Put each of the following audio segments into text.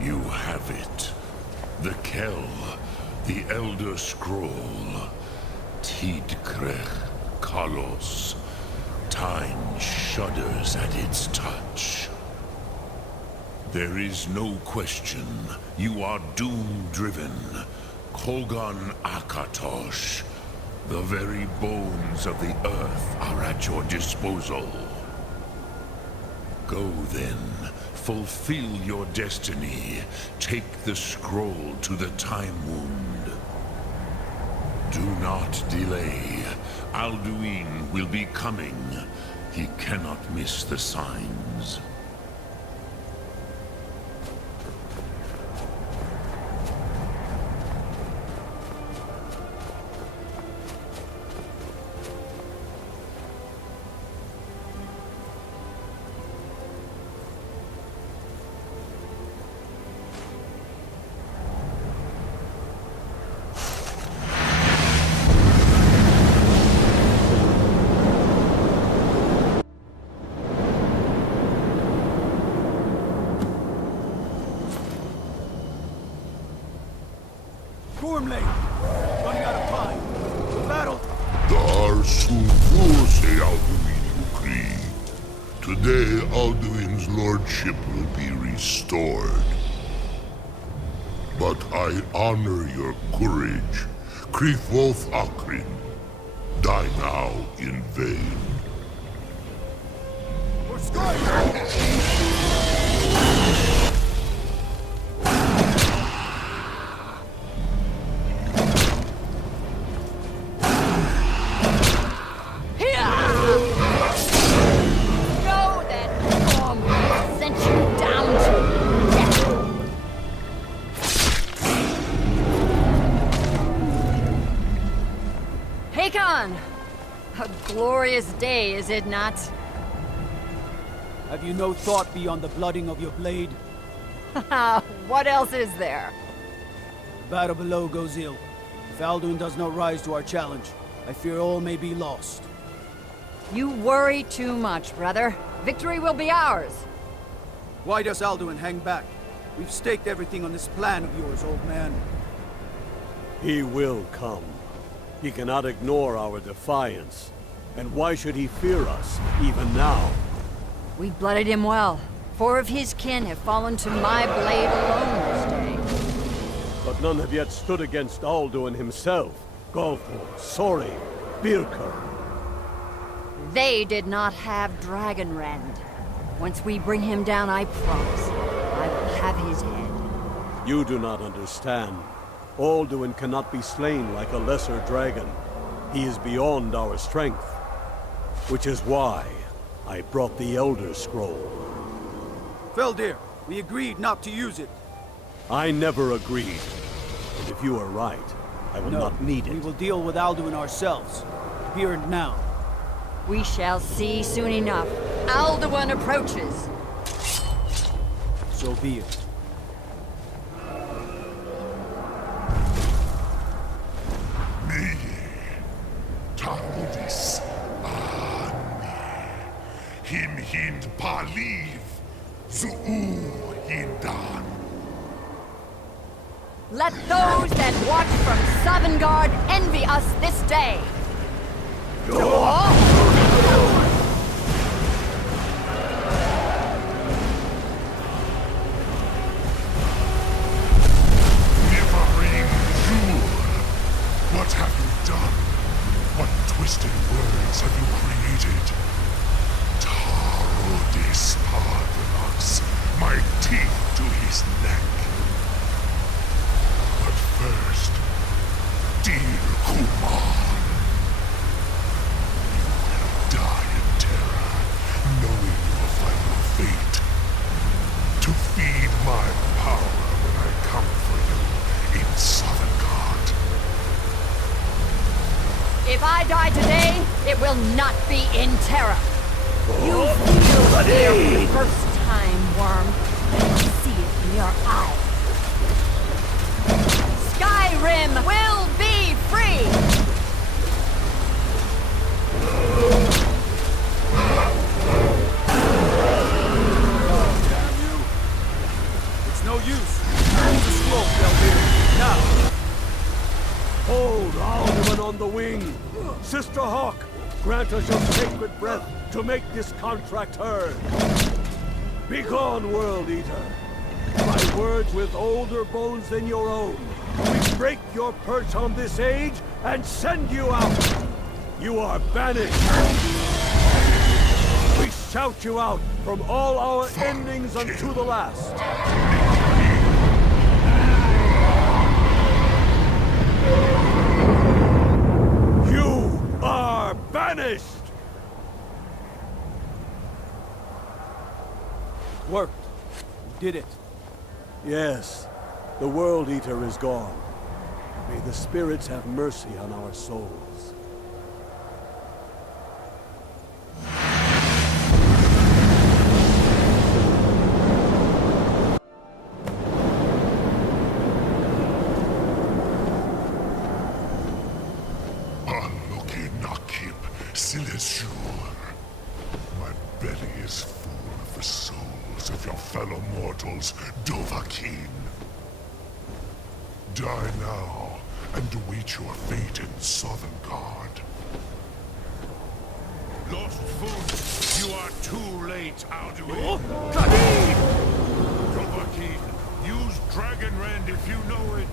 You have it. The Kell, the Elder Scroll. Tidkrech Kalos. Time shudders at its touch. There is no question. You are doom-driven. Kogan Akatosh. The very bones of the earth are at your disposal. Go then. Fulfill your destiny. Take the scroll to the Time Wound. Do not delay. Alduin will be coming. He cannot miss the signs. Running out of time. Battle! Today, Alduin's lordship will be restored. But I honor your courage. Krifwolf Akrin. Die now in vain. For Skyrim! A glorious day, is it not? Have you no thought beyond the blooding of your blade? What else is there? The battle below goes ill. If Alduin does not rise to our challenge, I fear all may be lost. You worry too much, brother. Victory will be ours. Why does Alduin hang back? We've staked everything on this plan of yours, old man. He will come. He cannot ignore our defiance. And why should he fear us, even now? We blooded him well. 4 of his kin have fallen to my blade alone this day. But none have yet stood against Alduin himself. Golthor, Sori, Birka. They did not have Dragonrend. Once we bring him down, I promise, I will have his head. You do not understand. Alduin cannot be slain like a lesser dragon. He is beyond our strength. Which is why I brought the Elder Scroll. Feldir, we agreed not to use it. I never agreed. And if you are right, I will not need it. We will deal with Alduin ourselves. Here and now. We shall see soon enough. Alduin approaches. So be it. Taludis Him hind paliv Zuu hindan. Let those that watch from Sovngarde envy us this day. What have you done? What twisted words have you created? Tarodis Parthenos, my teeth to his neck. But first, dear Kuman, you will die in terror, knowing your final fate. To feed my power when I come for you in Sovngarde. If I die today, it will not be in terror. You feel fear for the first time, Worm. See it in your eyes. Skyrim will be free! Damn you! It's no use. on the wing. Sister Hawk, grant us your sacred breath to make this contract heard. Begone, World Eater. By words with older bones than your own, we break your perch on this age and send you out. You are banished. We shout you out from all our endings unto the last. You are banished! Worked. We did it. Yes, the World Eater is gone. May the spirits have mercy on our souls. Aluki Nakib Silesur. My belly is full of the souls of your fellow mortals, Dovahkiin. Die now, and await your fate in Sovngarde. Lost food, you are too late, Alduin. Oh, Khabib! Dovahkiin, use Dragonrend if you know it.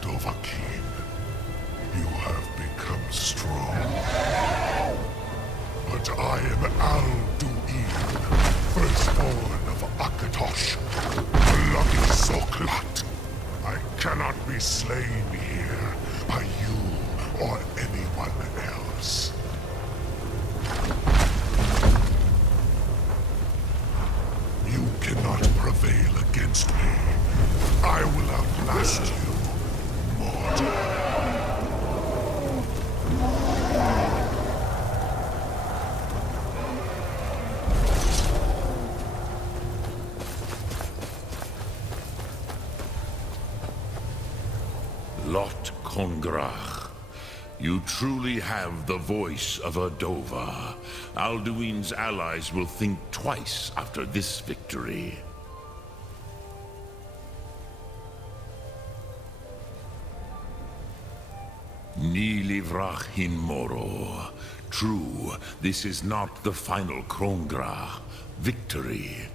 Dovahkiin, you have become strong. But I am Alduin, firstborn of Akatosh, the lucky Soklat. I cannot be slain here by you or anyone else. You cannot prevail against me. I will outlast you, mortal. Lot Kongrach, you truly have the voice of a Dova. Alduin's allies will think twice after this victory. Ni livrach hin moro. True, this is not the final Kongrach victory,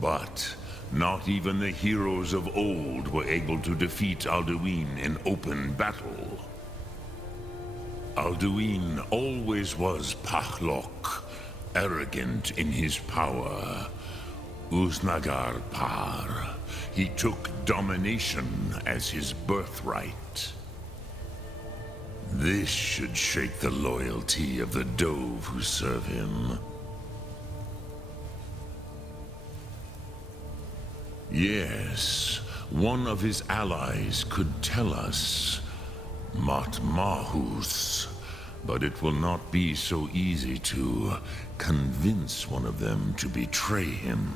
but not even the heroes of old were able to defeat Alduin in open battle. Alduin always was Pachlok, arrogant in his power. Uznagar Par. He took domination as his birthright. This should shake the loyalty of the Dove who serve him. Yes, one of his allies could tell us. Matmahus. But it will not be so easy to convince one of them to betray him.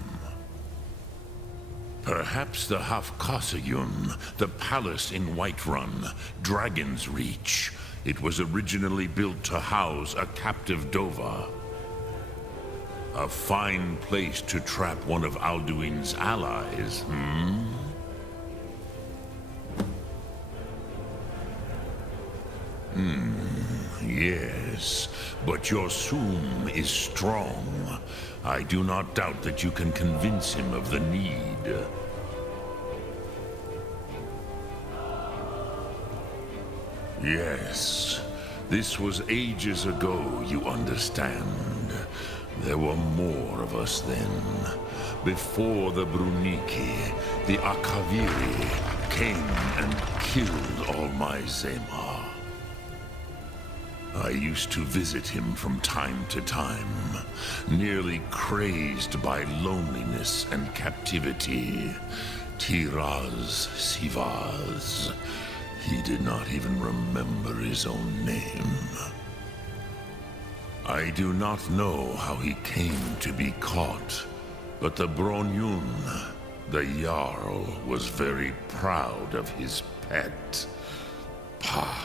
Perhaps the Hafkasayun, the palace in Whiterun, Dragon's Reach. It was originally built to house a captive Dova. A fine place to trap one of Alduin's allies, Yes, but your Soom is strong. I do not doubt that you can convince him of the need. Yes, this was ages ago, you understand. There were more of us then. Before the Bruniki, the Akaviri came and killed all my Zema. I used to visit him from time to time, nearly crazed by loneliness and captivity. Tiraz Sivaz. He did not even remember his own name. I do not know how he came to be caught, but the Bronyun, the Jarl, was very proud of his pet, Pak.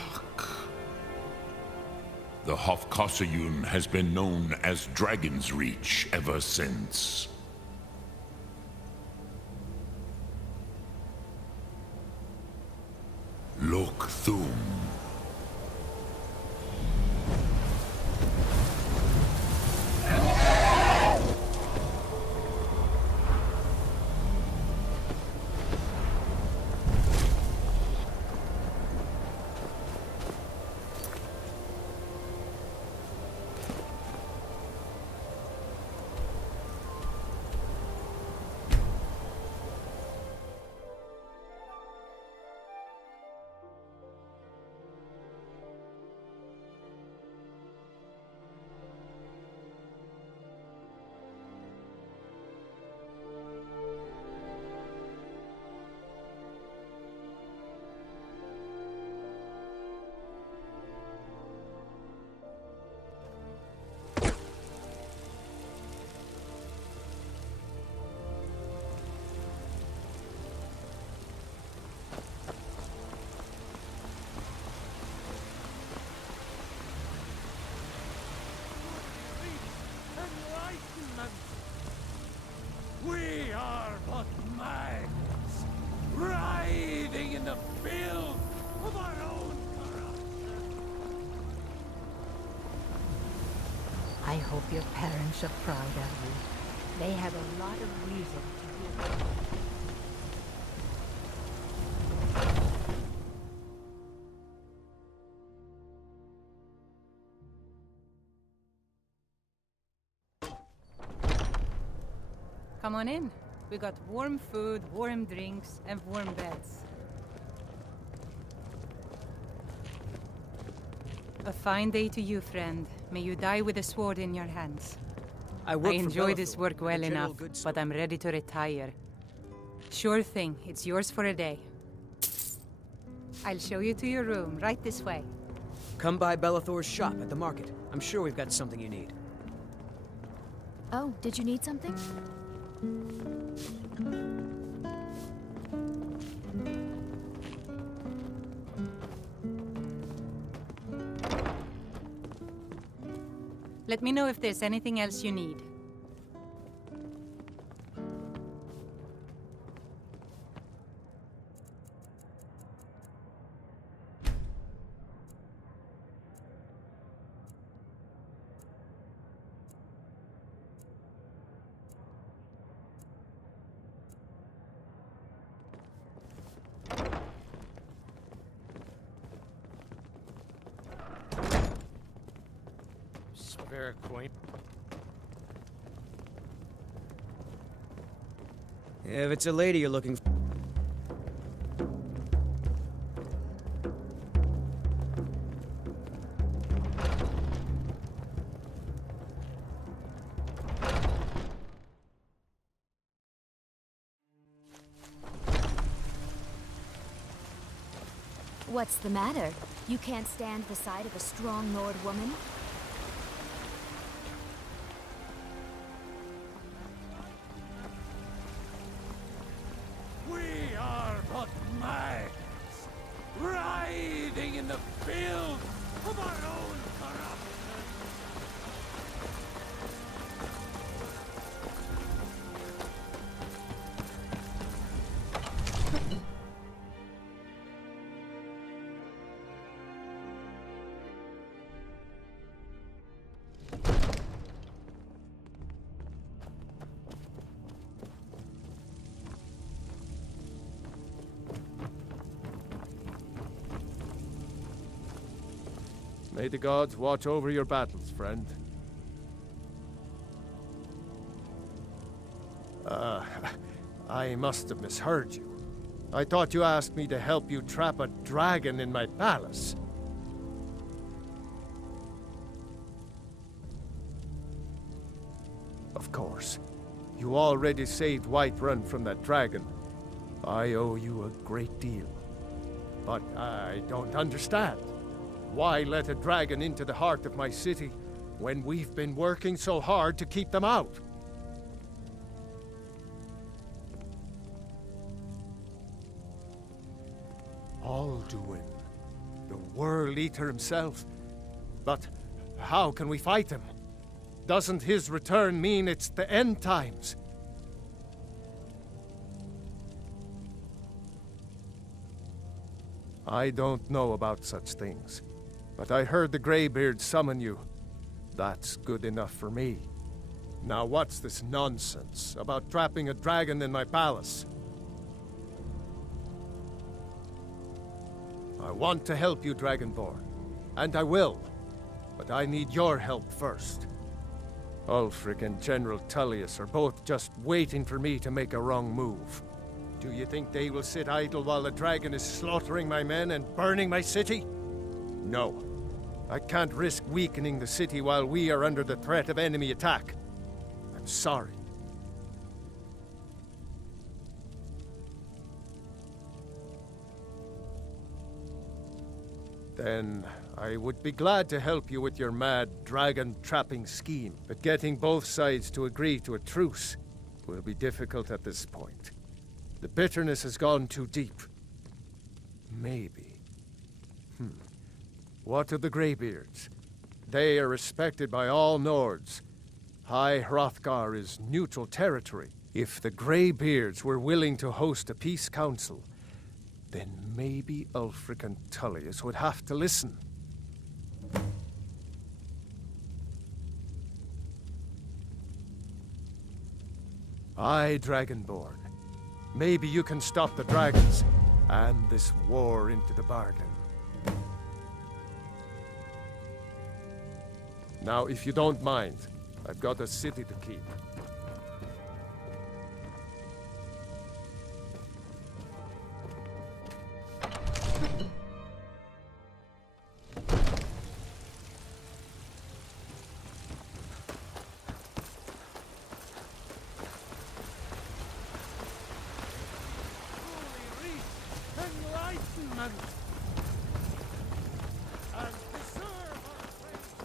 The Hofkasayun has been known as Dragon's Reach ever since. Look Thum. We are but maggots, writhing in the filth of our own corruption. I hope your parents are proud of you. They have a lot of reason to be. Come on in. We got warm food, warm drinks, and warm beds. A fine day to you, friend. May you die with a sword in your hands. I enjoy this work well enough, but I'm ready to retire. Sure thing. It's yours for a day. I'll show you to your room, right this way. Come by Bellathor's shop at the market. I'm sure we've got something you need. Oh, did you need something? Let me know if there's anything else you need. Spare a coin. If it's a lady you're looking for... What's the matter? You can't stand the sight of a strong Nord woman? We are but mice, writhing in the filth of our own corruption. May the gods watch over your battles, friend. I must have misheard you. I thought you asked me to help you trap a dragon in my palace. Of course. You already saved Whiterun from that dragon. I owe you a great deal. But I don't understand. Why let a dragon into the heart of my city when we've been working so hard to keep them out? Alduin, the World Eater himself. But how can we fight him? Doesn't his return mean it's the end times? I don't know about such things. But I heard the Greybeard summon you. That's good enough for me. Now what's this nonsense about trapping a dragon in my palace? I want to help you, Dragonborn. And I will. But I need your help first. Ulfric and General Tullius are both just waiting for me to make a wrong move. Do you think they will sit idle while the dragon is slaughtering my men and burning my city? No. I can't risk weakening the city while we are under the threat of enemy attack. I'm sorry. Then I would be glad to help you with your mad dragon-trapping scheme, but getting both sides to agree to a truce will be difficult at this point. The bitterness has gone too deep. Maybe. What of the Greybeards? They are respected by all Nords. High Hrothgar is neutral territory. If the Greybeards were willing to host a peace council, then maybe Ulfric and Tullius would have to listen. Aye, Dragonborn. Maybe you can stop the dragons, and this war into the bargain. Now, if you don't mind, I've got a city to keep. Enlightenment! And preserve our faith!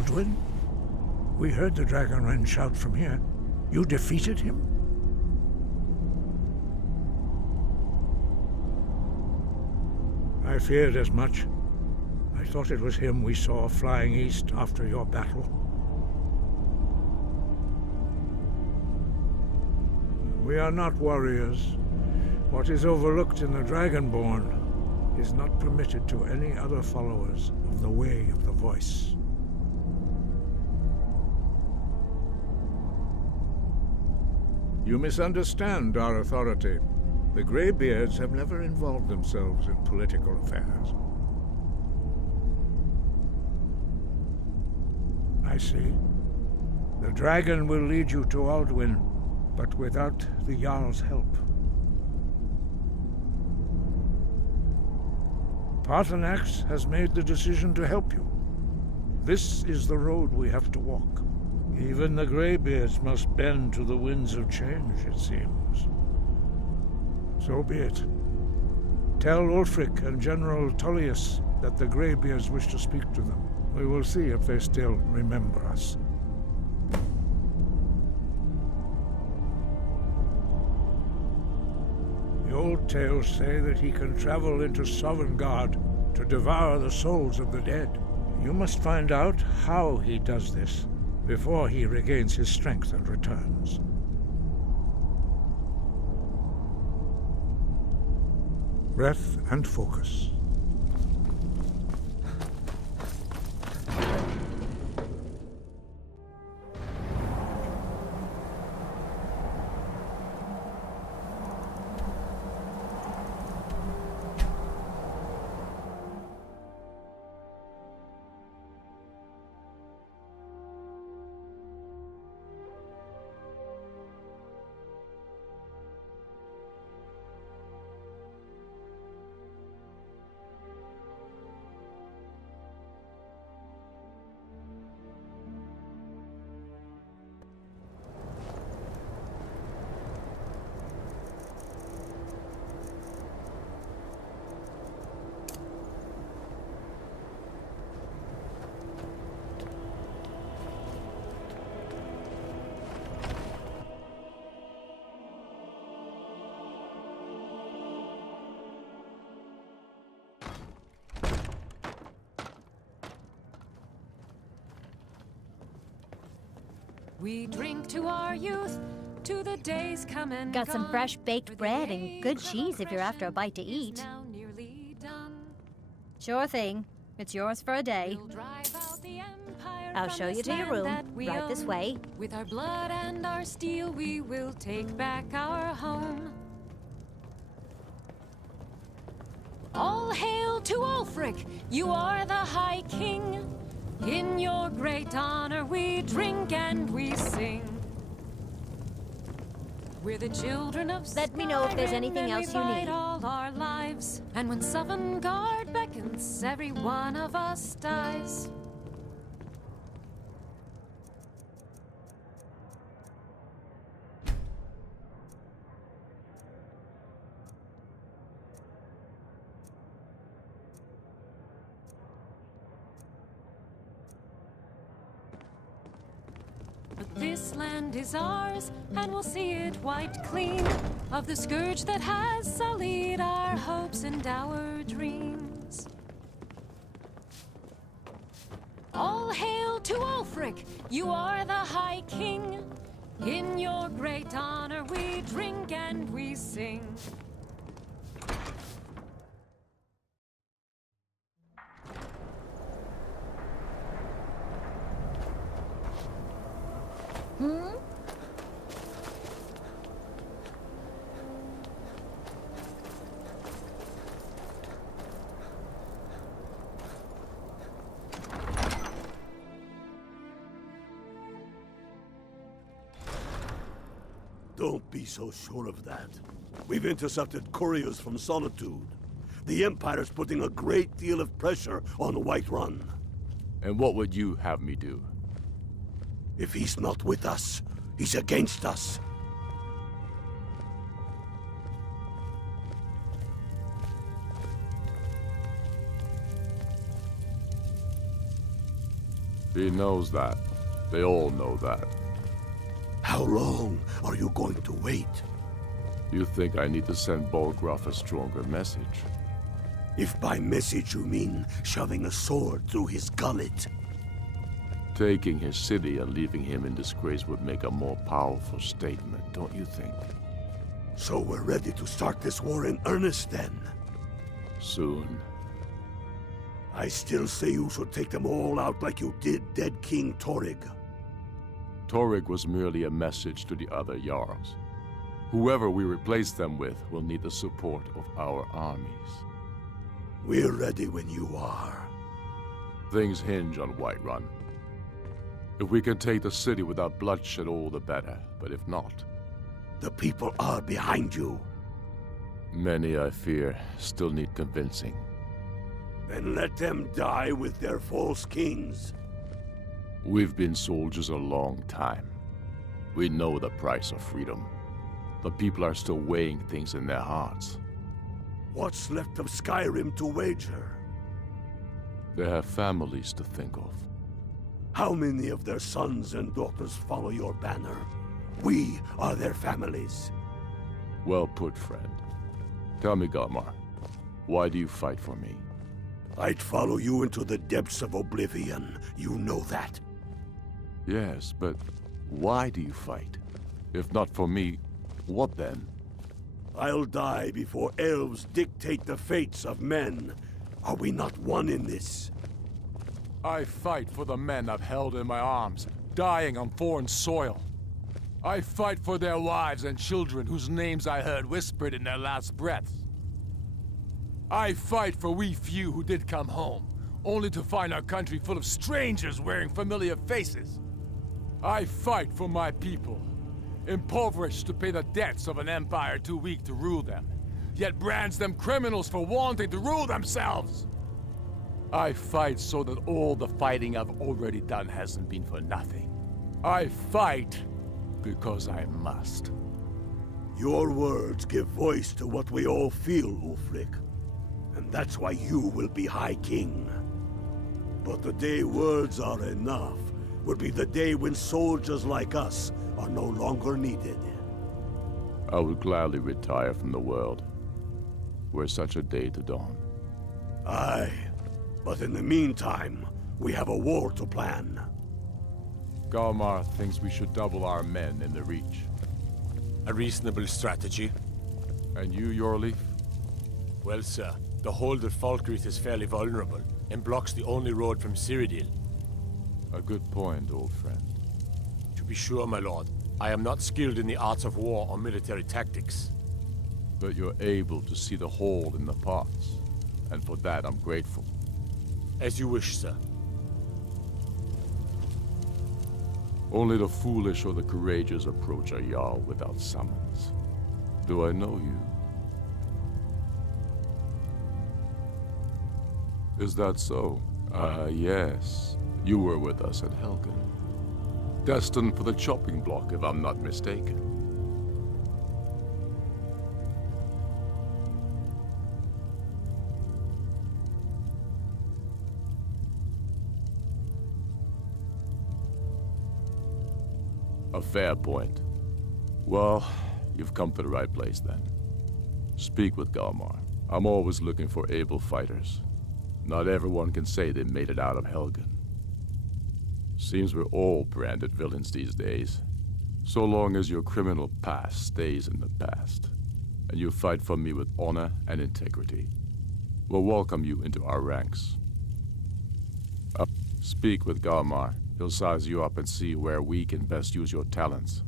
Alduin? We heard the Dragonrend shout from here. You defeated him? I feared as much. I thought it was him we saw flying east after your battle. We are not warriors. What is overlooked in the Dragonborn is not permitted to any other followers of the Way of the Voice. You misunderstand our authority. The Greybeards have never involved themselves in political affairs. I see. The dragon will lead you to Alduin, but without the Jarl's help. Paarthurnax has made the decision to help you. This is the road we have to walk. Even the Greybeards must bend to the winds of change, it seems. So be it. Tell Ulfric and General Tullius that the Greybeards wish to speak to them. We will see if they still remember us. The old tales say that he can travel into Sovngarde to devour the souls of the dead. You must find out how he does this before he regains his strength and returns. Breath and focus. We drink to our youth, to the days come and Got some gone, fresh baked for the bread and age good of cheese if you're after a bite to oppression is eat. now nearly done. Sure thing. It's yours for a day. We'll drive out the empire I'll from show you this to your land room. that we Right this own. way. With our blood and our steel, we will take back our home. All hail to Ulfric, you are the High King. In your great honor we drink and we sing. We're the children of Let me know if there's Skyrim, anything and else we you fight need. all our lives. And when Sovngarde beckons, every one of us dies. But this land is ours, and we'll see it wiped clean of the scourge that has sullied our hopes and our dreams. All hail to Ulfric, you are the High King. In your great honor we drink and we sing. Don't be so sure of that. We've intercepted couriers from Solitude. The Empire's putting a great deal of pressure on Whiterun. And what would you have me do? If he's not with us, he's against us. He knows that. They all know that. How long are you going to wait? You think I need to send Bolgraf a stronger message? If by message you mean shoving a sword through his gullet. Taking his city and leaving him in disgrace would make a more powerful statement, don't you think? So we're ready to start this war in earnest then? Soon. I still say you should take them all out like you did dead King Torrig. Torrig was merely a message to the other Jarls. Whoever we replace them with will need the support of our armies. We're ready when you are. Things hinge on Whiterun. If we can take the city without bloodshed, all the better. But if not... The people are behind you. Many, I fear, still need convincing. Then let them die with their false kings. We've been soldiers a long time. We know the price of freedom. The people are still weighing things in their hearts. What's left of Skyrim to wager? They have families to think of. How many of their sons and daughters follow your banner? We are their families. Well put, friend. Tell me, Galmar, why do you fight for me? I'd follow you into the depths of oblivion. You know that. Yes, but why do you fight? If not for me, what then? I'll die before elves dictate the fates of men. Are we not one in this? I fight for the men I've held in my arms, dying on foreign soil. I fight for their wives and children whose names I heard whispered in their last breaths. I fight for we few who did come home, only to find our country full of strangers wearing familiar faces. I fight for my people, impoverished to pay the debts of an empire too weak to rule them, yet brands them criminals for wanting to rule themselves. I fight so that all the fighting I've already done hasn't been for nothing. I fight because I must. Your words give voice to what we all feel, Ulfric. And that's why you will be High King. But the day words are enough will be the day when soldiers like us are no longer needed. I would gladly retire from the world, were such a day to dawn. Aye, but in the meantime, we have a war to plan. Galmar thinks we should double our men in the Reach. A reasonable strategy. And you, Yorleaf? Well, sir, the hold at Falkreath is fairly vulnerable, and blocks the only road from Cyrodiil. A good point, old friend. To be sure, my lord, I am not skilled in the arts of war or military tactics. But you're able to see the hold in the parts, and for that I'm grateful. As you wish, sir. Only the foolish or the courageous approach a Jarl without summons. Do I know you? Is that so? Yes. You were with us at Helgen. Destined for the chopping block, if I'm not mistaken. A fair point. Well, you've come to the right place then. Speak with Galmar. I'm always looking for able fighters. Not everyone can say they made it out of Helgen. Seems we're all branded villains these days. So long as your criminal past stays in the past, and you fight for me with honor and integrity, we'll welcome you into our ranks. Speak with Galmar. He'll size you up and see where we can best use your talents.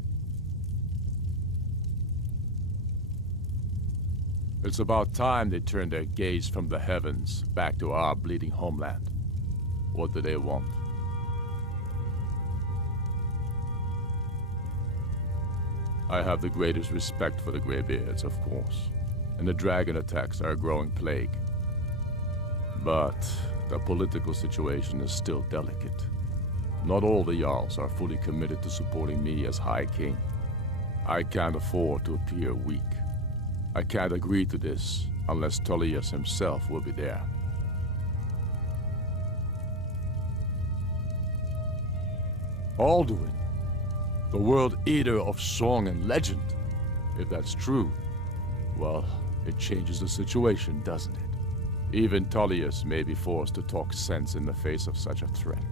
It's about time they turned their gaze from the heavens back to our bleeding homeland. What do they want? I have the greatest respect for the Greybeards, of course, and the dragon attacks are a growing plague. But the political situation is still delicate. Not all the Jarls are fully committed to supporting me as High King. I can't afford to appear weak. I can't agree to this unless Tullius himself will be there. Alduin, the World Eater of song and legend. If that's true, well, it changes the situation, doesn't it? Even Tullius may be forced to talk sense in the face of such a threat.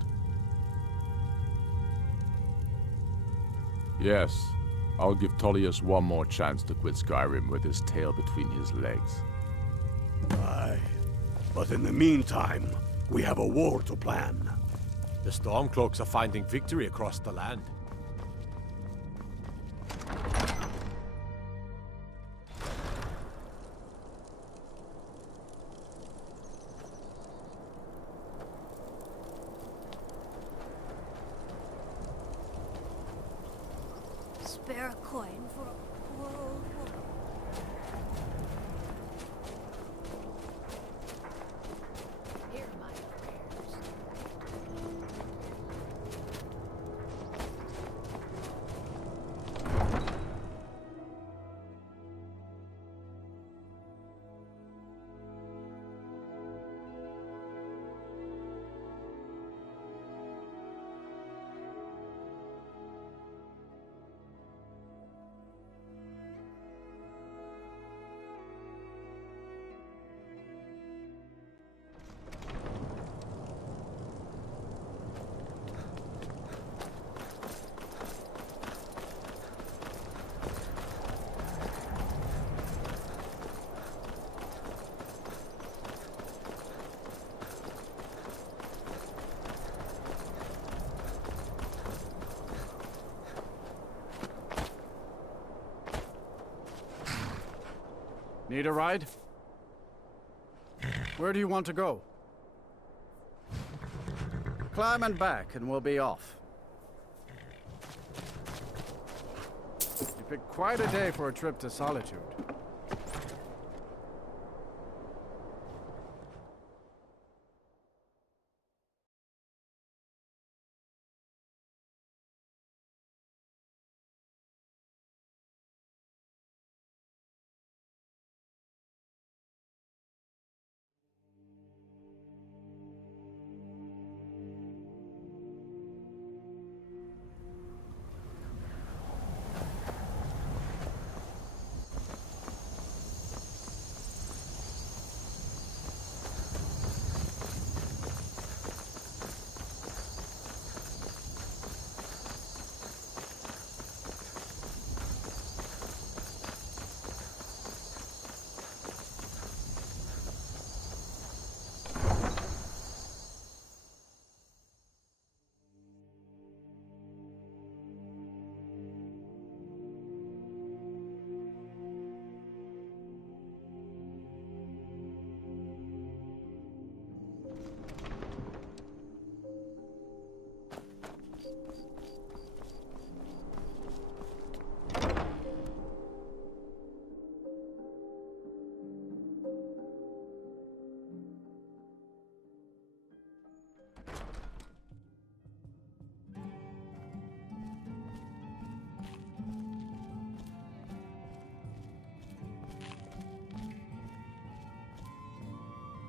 Yes, I'll give Tullius one more chance to quit Skyrim with his tail between his legs. Aye, but in the meantime, we have a war to plan. The Stormcloaks are finding victory across the land. Spare a coin for a poor old woman. Hear my prayers. Need a ride? Where do you want to go? Climb and back, and we'll be off. You picked quite a day for a trip to Solitude.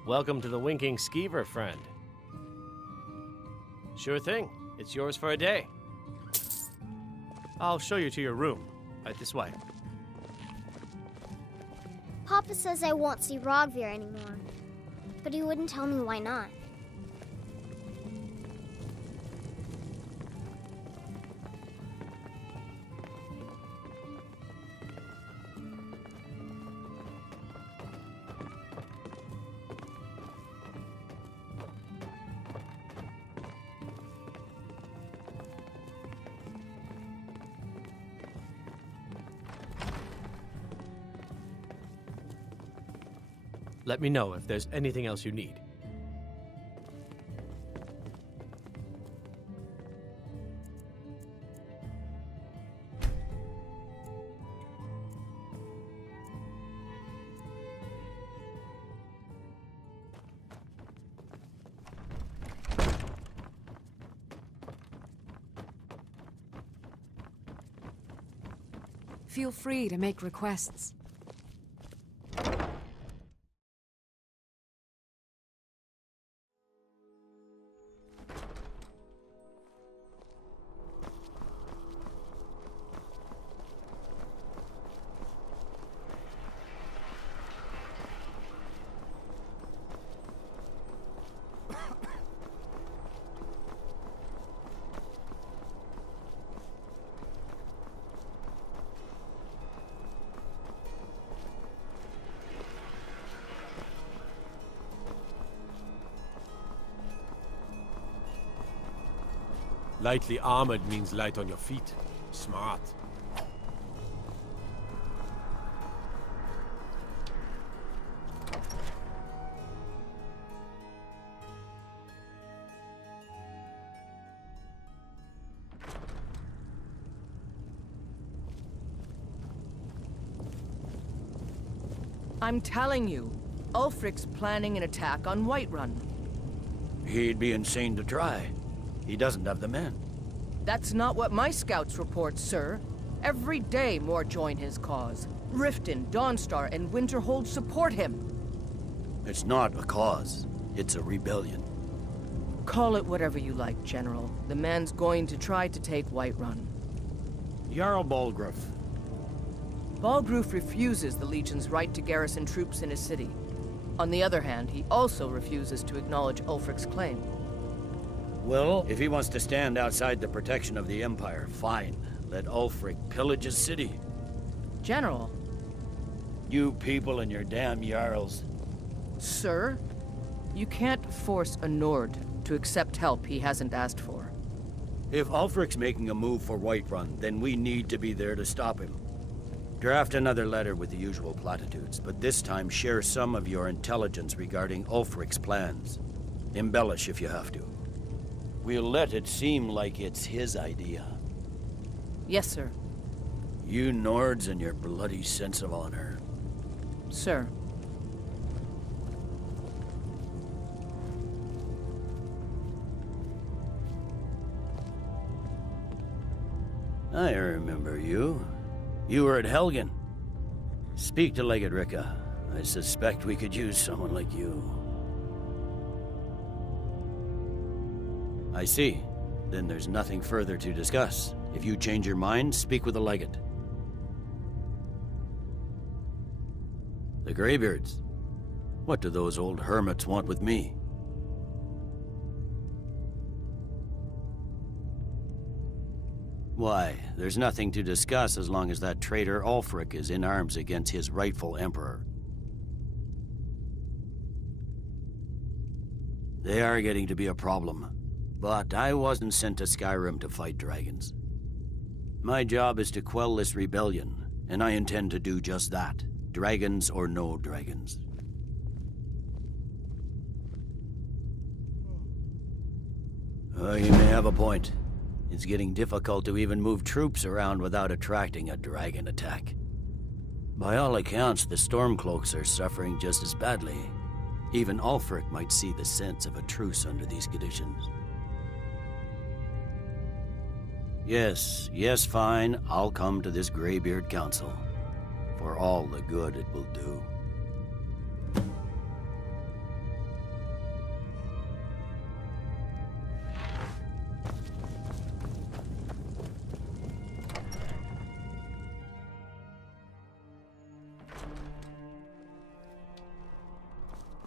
Welcome to the Winking Skeever, friend. Sure thing. It's yours for a day. I'll show you to your room. Right this way. Papa says I won't see Rogvir anymore, but he wouldn't tell me why not. Let me know if there's anything else you need. Feel free to make requests. Lightly armored means light on your feet. Smart. I'm telling you, Ulfric's planning an attack on Whiterun. He'd be insane to try. He doesn't have the men. That's not what my scouts report, sir. Every day more join his cause. Riften, Dawnstar, and Winterhold support him. It's not a cause. It's a rebellion. Call it whatever you like, General. The man's going to try to take Whiterun. Jarl Balgruuf. Balgruuf refuses the Legion's right to garrison troops in his city. On the other hand, he also refuses to acknowledge Ulfric's claim. Well, if he wants to stand outside the protection of the Empire, fine. Let Ulfric pillage his city. General. You people and your damn Jarls. Sir, you can't force a Nord to accept help he hasn't asked for. If Ulfric's making a move for Whiterun, then we need to be there to stop him. Draft another letter with the usual platitudes, but this time share some of your intelligence regarding Ulfric's plans. Embellish if you have to. We'll let it seem like it's his idea. Yes, sir. You Nords and your bloody sense of honor. Sir. I remember you. You were at Helgen. Speak to Legate Ricka. I suspect we could use someone like you. I see. Then there's nothing further to discuss. If you change your mind, speak with the Legate. The Greybeards. What do those old hermits want with me? Why, there's nothing to discuss as long as that traitor Ulfric is in arms against his rightful emperor. They are getting to be a problem, but I wasn't sent to Skyrim to fight dragons. My job is to quell this rebellion, and I intend to do just that, dragons or no dragons. You may have a point. It's getting difficult to even move troops around without attracting a dragon attack. By all accounts, the Stormcloaks are suffering just as badly. Even Ulfric might see the sense of a truce under these conditions. Yes, fine. I'll come to this Greybeard Council. For all the good it will do.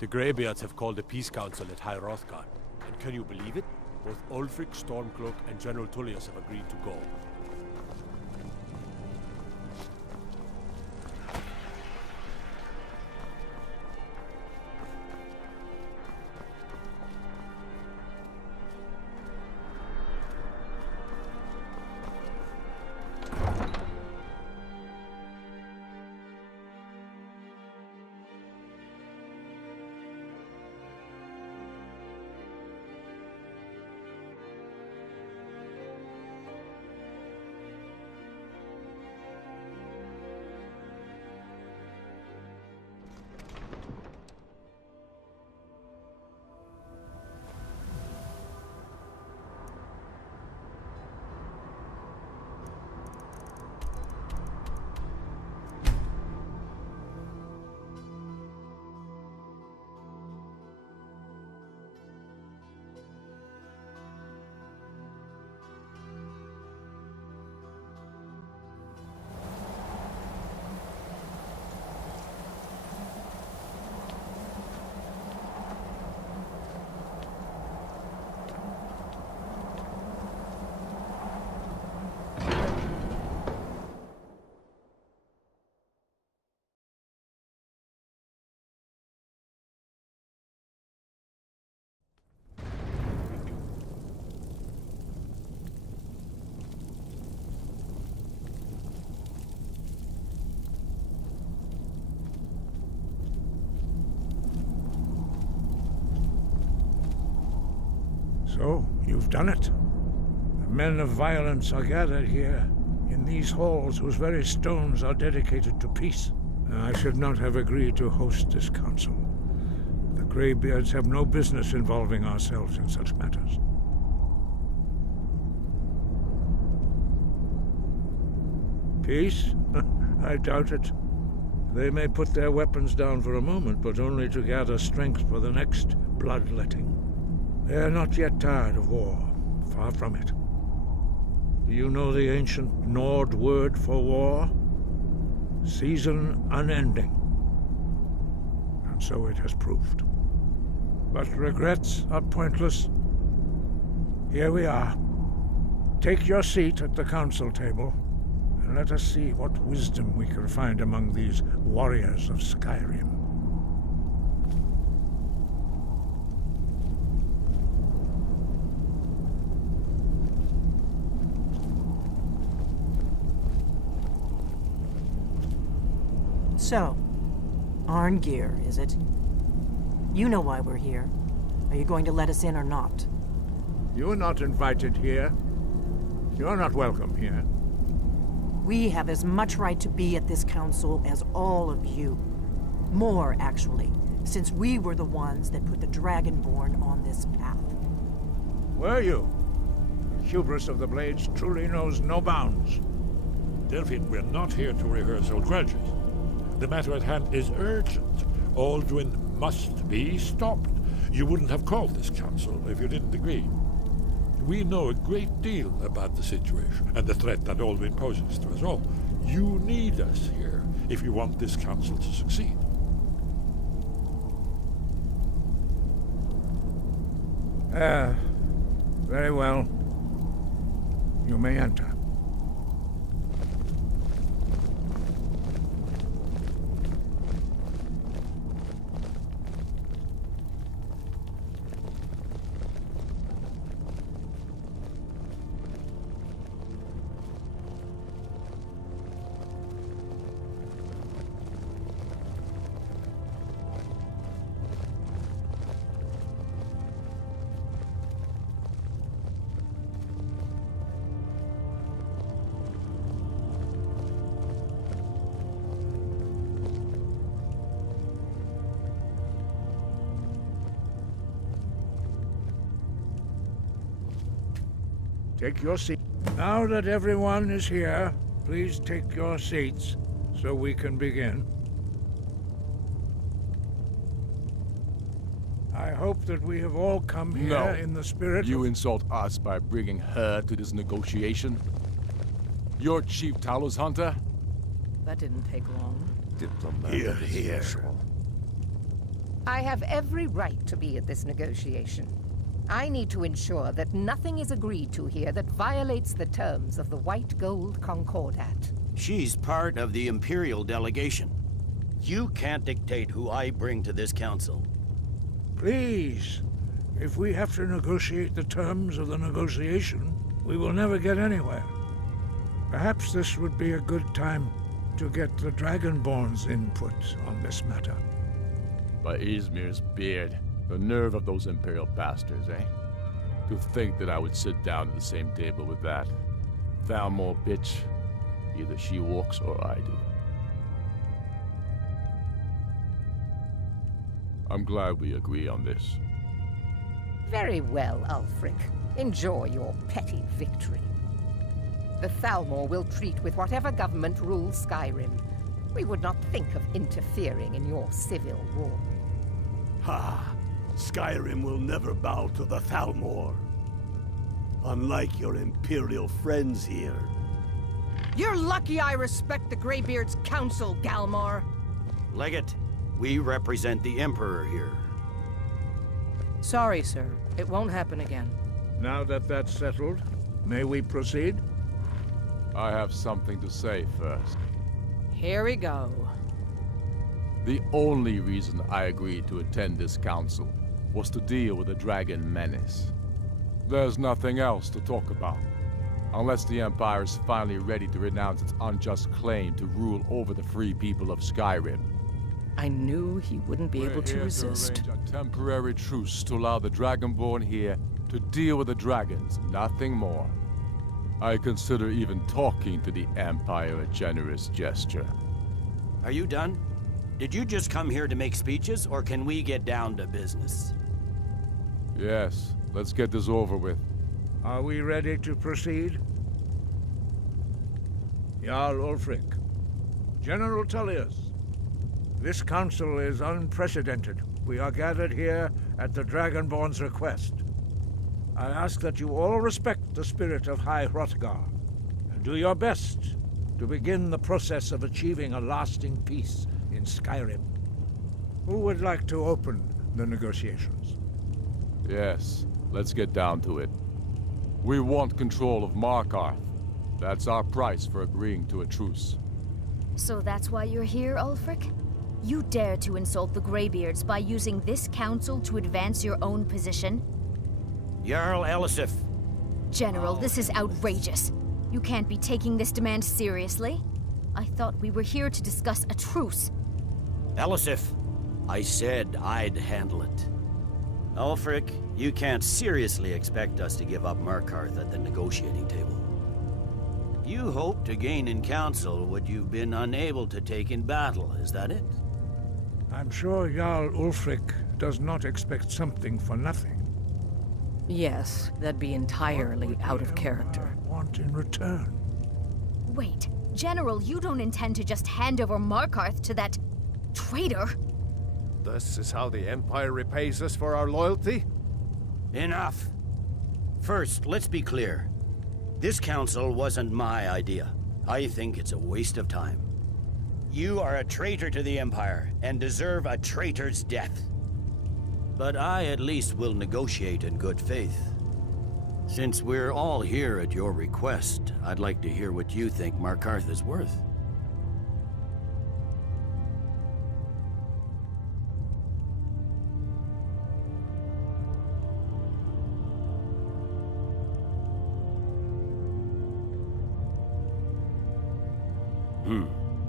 The Greybeards have called a peace council at High Hrothgar, and can you believe it? Both Ulfric, Stormcloak, and General Tullius have agreed to go. So, you've done it. The men of violence are gathered here, in these halls whose very stones are dedicated to peace. I should not have agreed to host this council. The Greybeards have no business involving ourselves in such matters. Peace? I doubt it. They may put their weapons down for a moment, but only to gather strength for the next bloodletting. They are not yet tired of war. Far from it. Do you know the ancient Nord word for war? Season unending. And so it has proved. But regrets are pointless. Here we are. Take your seat at the council table, and let us see what wisdom we can find among these warriors of Skyrim. So, Arngeir, is it? You know why we're here. Are you going to let us in or not? You're not invited here. You're not welcome here. We have as much right to be at this council as all of you. More, actually, since we were the ones that put the Dragonborn on this path. Were you? The hubris of the Blades truly knows no bounds. Delphine, we're not here to rehearse old grudges. The matter at hand is urgent. Alduin must be stopped. You wouldn't have called this council if you didn't agree. We know a great deal about the situation and the threat that Alduin poses to us all. You need us here if you want this council to succeed. Very well. You may enter. Take your seat. Now that everyone is here, please take your seats so we can begin. I hope that we have all come here in the spirit You insult us by bringing her to this negotiation? You're Chief Talos Hunter? That didn't take long. Here, here. I have every right to be at this negotiation. I need to ensure that nothing is agreed to here that violates the terms of the White Gold Concordat. She's part of the Imperial delegation. You can't dictate who I bring to this council. Please, if we have to negotiate the terms of the negotiation, we will never get anywhere. Perhaps this would be a good time to get the Dragonborn's input on this matter. By Izmir's beard. The nerve of those Imperial bastards, eh? To think that I would sit down at the same table with that. Thalmor bitch. Either she walks or I do. I'm glad we agree on this. Very well, Ulfric. Enjoy your petty victory. The Thalmor will treat with whatever government rules Skyrim. We would not think of interfering in your civil war. Ha! Skyrim will never bow to the Thalmor. Unlike your Imperial friends here. You're lucky I respect the Greybeard's council, Galmar. Legate, we represent the Emperor here. Sorry, sir. It won't happen again. Now that that's settled, may we proceed? I have something to say first. Here we go. The only reason I agreed to attend this council was to deal with the dragon menace. There's nothing else to talk about. Unless the Empire is finally ready to renounce its unjust claim to rule over the free people of Skyrim. I knew he wouldn't be able to resist. To arrange a temporary truce to allow the Dragonborn here To deal with the dragons, nothing more. I consider even talking to the Empire a generous gesture. Are you done? Did you just come here to make speeches, or can we get down to business? Yes, let's get this over with. Are we ready to proceed? Jarl Ulfric, General Tullius, this council is unprecedented. We are gathered here at the Dragonborn's request. I ask that you all respect the spirit of High Hrothgar, and do your best to begin the process of achieving a lasting peace in Skyrim. Who would like to open the negotiations? Yes, let's get down to it. We want control of Markarth. That's our price for agreeing to a truce. So that's why you're here, Ulfric? You dare to insult the Greybeards by using this council to advance your own position? Jarl Elisif. General, this is outrageous. You can't be taking this demand seriously. I thought we were here to discuss a truce. Elisif, I said I'd handle it. Ulfric, you can't seriously expect us to give up Markarth at the negotiating table. You hoped to gain in council what you've been unable to take in battle, is that it? I'm sure Jarl Ulfric does not expect something for nothing. Yes, that'd be entirely out of character. Want in return? Wait, General, you don't intend to just hand over Markarth to that traitor? This is how the Empire repays us for our loyalty? Enough! First, let's be clear. This council wasn't my idea. I think it's a waste of time. You are a traitor to the Empire, and deserve a traitor's death. But I at least will negotiate in good faith. Since we're all here at your request, I'd like to hear what you think Markarth is worth.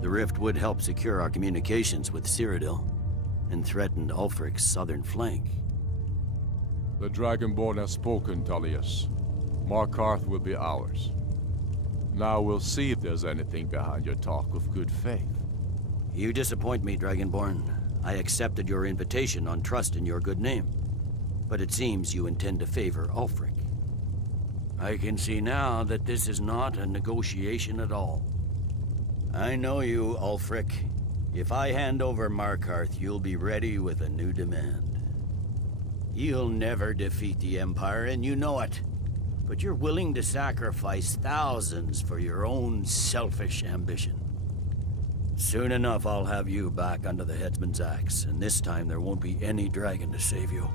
The rift would help secure our communications with Cyrodiil, and threatened Ulfric's southern flank. The Dragonborn has spoken, Tullius. Markarth will be ours. Now we'll see if there's anything behind your talk of good faith. You disappoint me, Dragonborn. I accepted your invitation on trust in your good name. But it seems you intend to favor Ulfric. I can see now that this is not a negotiation at all. I know you, Ulfric. If I hand over Markarth, you'll be ready with a new demand. You'll never defeat the Empire, and you know it. But you're willing to sacrifice thousands for your own selfish ambition. Soon enough, I'll have you back under the headsman's axe, and this time there won't be any dragon to save you.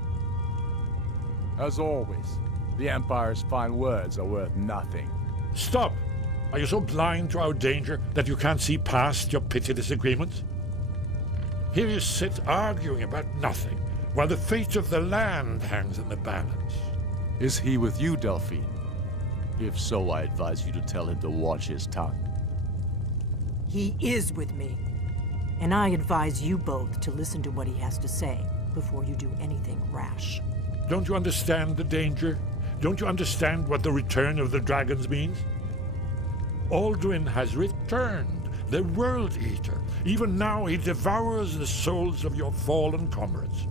As always, the Empire's fine words are worth nothing. Stop! Are you so blind to our danger that you can't see past your petty disagreements? Here you sit arguing about nothing, while the fate of the land hangs in the balance. Is he with you, Delphine? If so, I advise you to tell him to watch his tongue. He is with me. And I advise you both to listen to what he has to say before you do anything rash. Don't you understand the danger? Don't you understand what the return of the dragons means? Alduin has returned, the World Eater. Even now he devours the souls of your fallen comrades.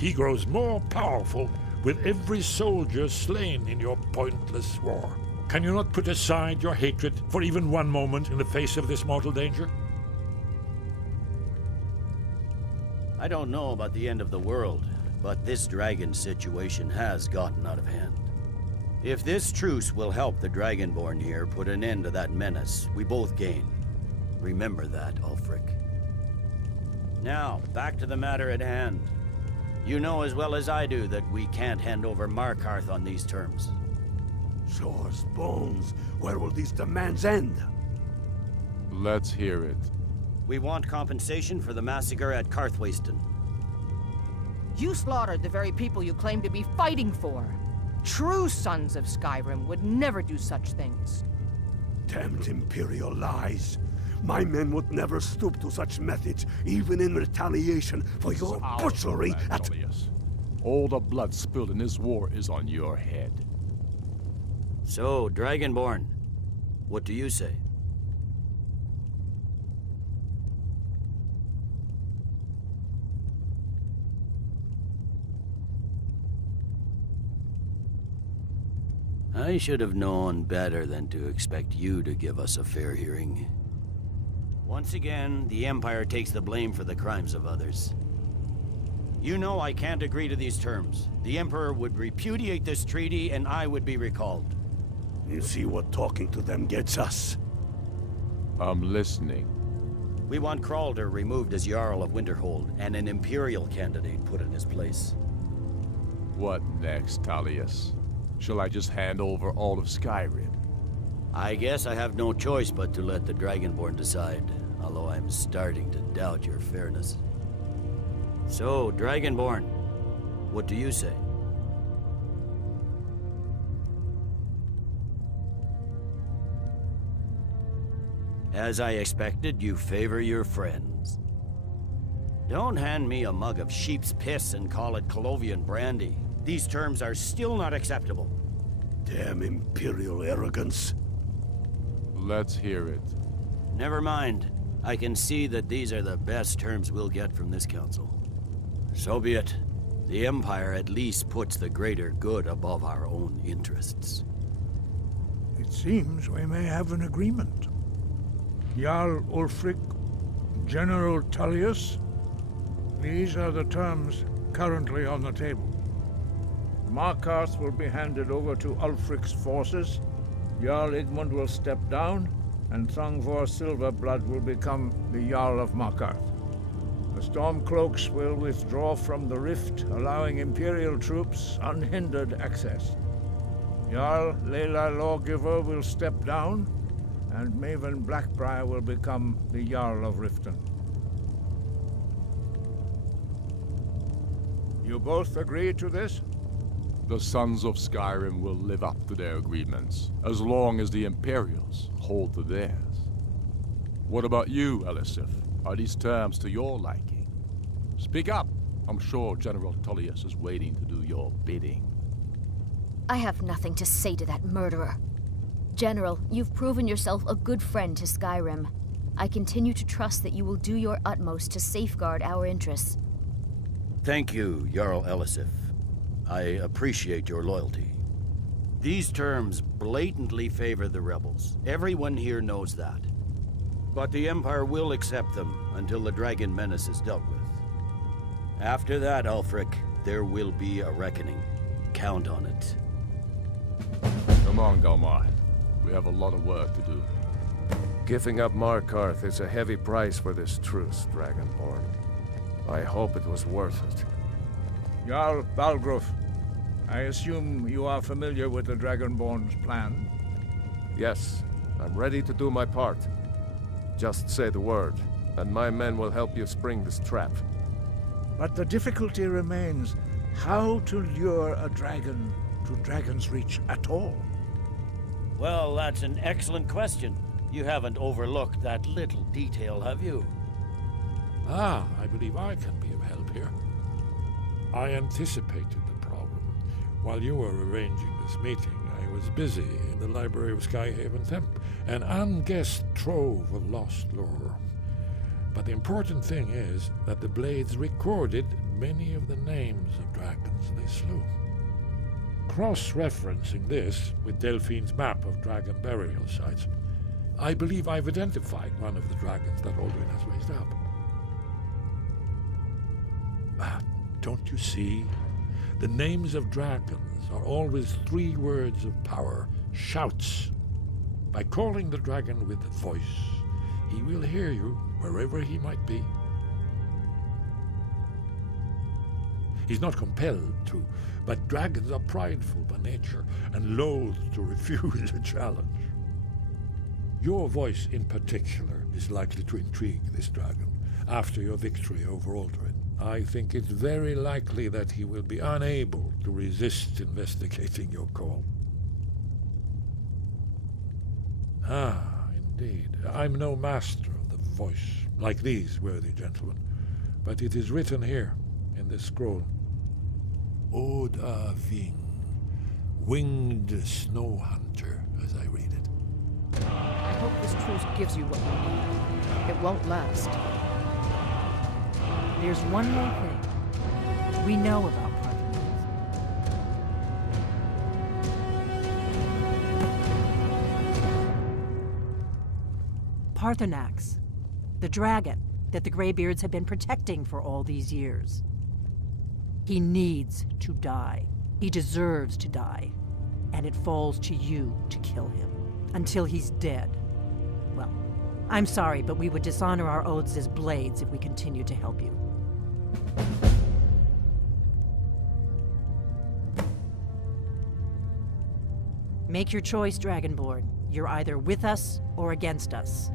He grows more powerful with every soldier slain in your pointless war. Can you not put aside your hatred for even one moment in the face of this mortal danger? I don't know about the end of the world, but this dragon situation has gotten out of hand. If this truce will help the Dragonborn here put an end to that menace, we both gain. Remember that, Ulfric. Now, back to the matter at hand. You know as well as I do that we can't hand over Markarth on these terms. Show us bones. Where will these demands end? Let's hear it. We want compensation for the massacre at Karthwasten. You slaughtered the very people you claim to be fighting for. True sons of Skyrim would never do such things. Damned Imperial lies. My men would never stoop to such methods, even in retaliation for your butchery at... All the blood spilled in this war is on your head. So, Dragonborn, what do you say? I should have known better than to expect you to give us a fair hearing. Once again, the Empire takes the blame for the crimes of others. You know I can't agree to these terms. The Emperor would repudiate this treaty and I would be recalled. You see what talking to them gets us? I'm listening. We want Kralder removed as Jarl of Winterhold and an Imperial candidate put in his place. What next, Tullius? Shall I just hand over all of Skyrim? I guess I have no choice but to let the Dragonborn decide, although I'm starting to doubt your fairness. So, Dragonborn, what do you say? As I expected, you favor your friends. Don't hand me a mug of sheep's piss and call it Colovian brandy. These terms are still not acceptable. Damn Imperial arrogance. Let's hear it. Never mind. I can see that these are the best terms we'll get from this council. So be it. The Empire at least puts the greater good above our own interests. It seems we may have an agreement. Jarl Ulfric, General Tullius, these are the terms currently on the table. Markarth will be handed over to Ulfric's forces, Jarl Igmund will step down, and Thongvor Silverblood will become the Jarl of Markarth. The Stormcloaks will withdraw from the Rift, allowing Imperial troops unhindered access. Jarl Layla Lawgiver will step down, and Maven Blackbriar will become the Jarl of Riften. You both agree to this? The Sons of Skyrim will live up to their agreements, as long as the Imperials hold to theirs. What about you, Elisif? Are these terms to your liking? Speak up! I'm sure General Tullius is waiting to do your bidding. I have nothing to say to that murderer. General, you've proven yourself a good friend to Skyrim. I continue to trust that you will do your utmost to safeguard our interests. Thank you, Jarl Elisif. I appreciate your loyalty. These terms blatantly favor the rebels. Everyone here knows that. But the Empire will accept them until the Dragon Menace is dealt with. After that, Ulfric, there will be a reckoning. Count on it. Come on, Galmar. We have a lot of work to do. Giving up Markarth is a heavy price for this truce, Dragonborn. I hope it was worth it. Jarl Balgruf, I assume you are familiar with the Dragonborn's plan? Yes, I'm ready to do my part. Just say the word, and my men will help you spring this trap. But the difficulty remains how to lure a dragon to Dragon's Reach at all. Well, that's an excellent question. You haven't overlooked that little detail, have you? I believe I can be of help here. I anticipated the problem. While you were arranging this meeting, I was busy in the library of Skyhaven Temp, an unguessed trove of lost lore. But the important thing is that the Blades recorded many of the names of dragons they slew. Cross-referencing this with Delphine's map of dragon burial sites, I believe I've identified one of the dragons that Alduin has raised up. Don't you see? The names of dragons are always 3 words of power, shouts. By calling the dragon with a voice, he will hear you wherever he might be. He's not compelled to, but dragons are prideful by nature and loath to refuse a challenge. Your voice in particular is likely to intrigue this dragon after your victory over Alduin. I think it's very likely that he will be unable to resist investigating your call. Indeed. I'm no master of the voice, like these worthy gentlemen, but it is written here in this scroll. Odaving, winged snow hunter, as I read it. I hope this truce gives you what you need. It won't last. There's one more thing. We know about Parthenax, the dragon that the Greybeards have been protecting for all these years. He needs to die. He deserves to die. And it falls to you to kill him. Until he's dead. Well, I'm sorry, but we would dishonor our oaths as blades if we continue to help you. Make your choice, Dragonborn. You're either with us or against us.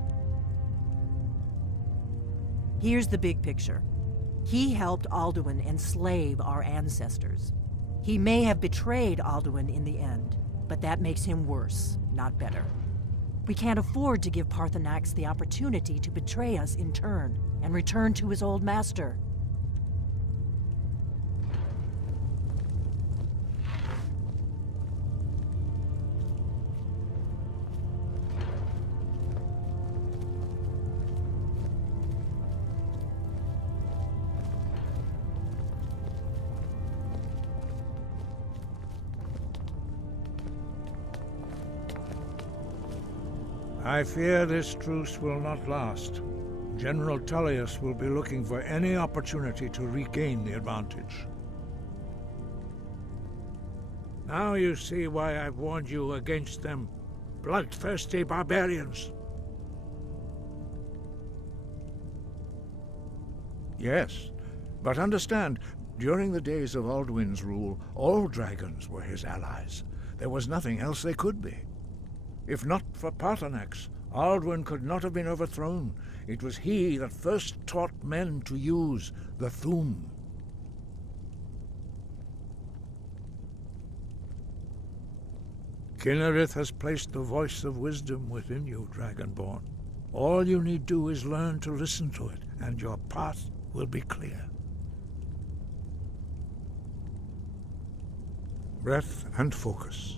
Here's the big picture. He helped Alduin enslave our ancestors. He may have betrayed Alduin in the end, but that makes him worse, not better. We can't afford to give Parthenax the opportunity to betray us in turn and return to his old master. I fear this truce will not last. General Tullius will be looking for any opportunity to regain the advantage. Now you see why I've warned you against them, bloodthirsty barbarians. Yes, but understand, during the days of Alduin's rule, all dragons were his allies. There was nothing else they could be. If not for Parthenax, Alduin could not have been overthrown. It was he that first taught men to use the Thu'um. Kynareth has placed the voice of wisdom within you, Dragonborn. All you need do is learn to listen to it, and your path will be clear. Breath and focus.